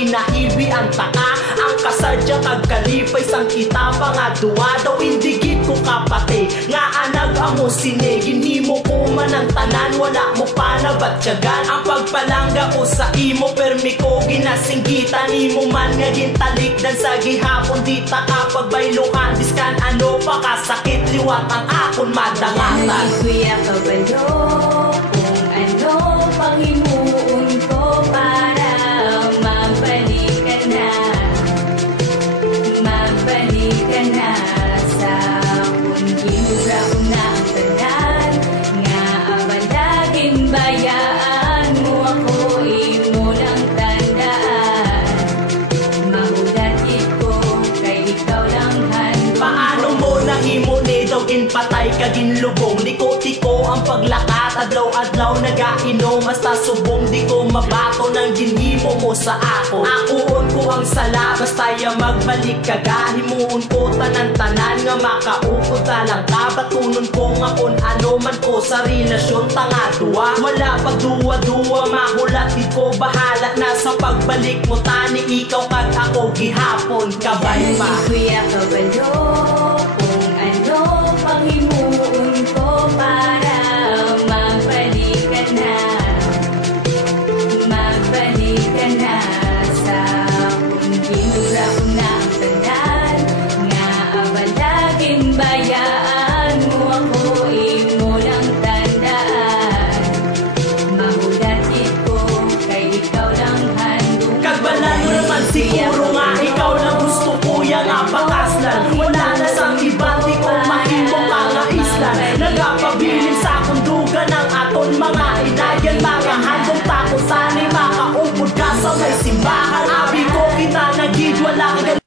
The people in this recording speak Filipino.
ginahibi ang taka. Ang kasadya kagkalipay sang kita pa nga duwa daw indigit ko kapate nga anag amo sine ginhimo ko man ang tanan wala mo pa nabatyagan ang pagpalangga ko sa imo permi ko ginasinggitan imo man nga gintalikdan sa gihapon di ta kapag baylukan diskan ano pa kasakit liwat ang akon madangatan kuya kabalo kung ano panghimuon ko para mabalikan na sa kung ginura ko na ang tanan nga abalaging bayaan mo ako imo lang tandaan mahudatit ko kay ikaw lang handog paano mo nahimo ni daw ginpatay ka ginlubong tiko ang paglakat adlaw nagainom basta subong di ko mabato ng ginhimo mo sa ako akuon ko ang sala basta ya magbalik ka gahimuon ko tanan-tanan nga makaupod ka lang ka batunon ko nga kung ano man ko sa relasyon tanga duwa wala pagduwa-duwa mahulat di ko bahala na sa pagbalik mo tani ikaw kag ako gihapon kabay pa kuya kabalo kung ano panghimuon ko para magbalikan na sa kung ginura ko na ang tanan nga abalaging bayaan mo ako imo lang tandaan mahudatit ko kay ikaw lang handog kagbalan mo naman siguro nga ikaw lang gusto ko yang apakaslan wala na sang iba di ko mahimong mga islan nagapabilin sa kundugan ng aton mga inayan mga handong takot sani makaupod ka sa may simbahan abi ko kita nagid wala ka